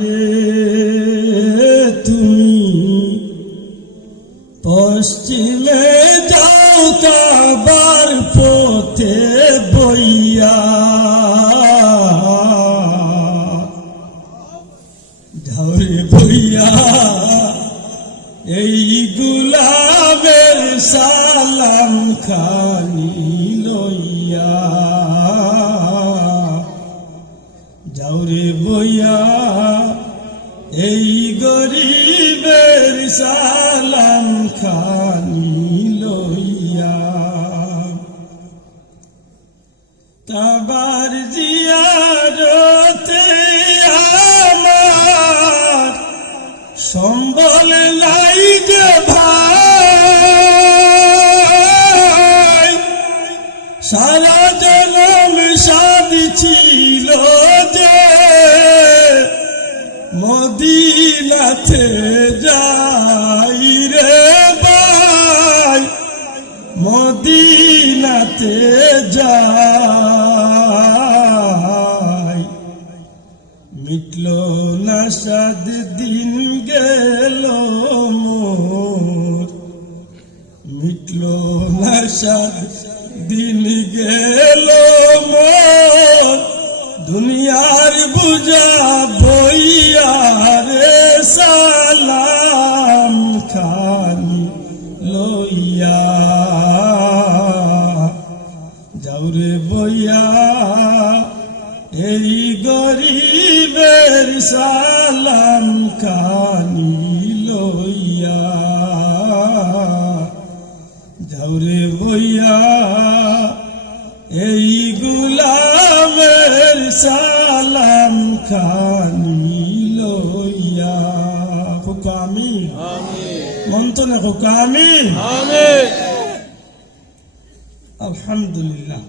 রে তুমি পশ্চিমে যাও কাবার পথে বইয়া। ঝরে বইয়া এই গুলামের সালাম খানি। যাওরে বইয়া, এই গরিবের সালাম খানি লইয়া। কাবার জিয়ারতে আমার সম্বল নাই যে ভাই। সারা মদিনাতে যাই রে ভাই। মদিনাতে যাই। মিটল না সাদ দিন গেল মোর। মিটল না সাদ দিন গেল দুনিয়ার বুঝা এই গরিবের সালাম খানি লইয়া। যাওরে বইয়া এই গুলামের সালাম খানি লইয়া। হুকামি মন্ত্রণে হুকামি আমিন। আলহামদুলিল্লাহ।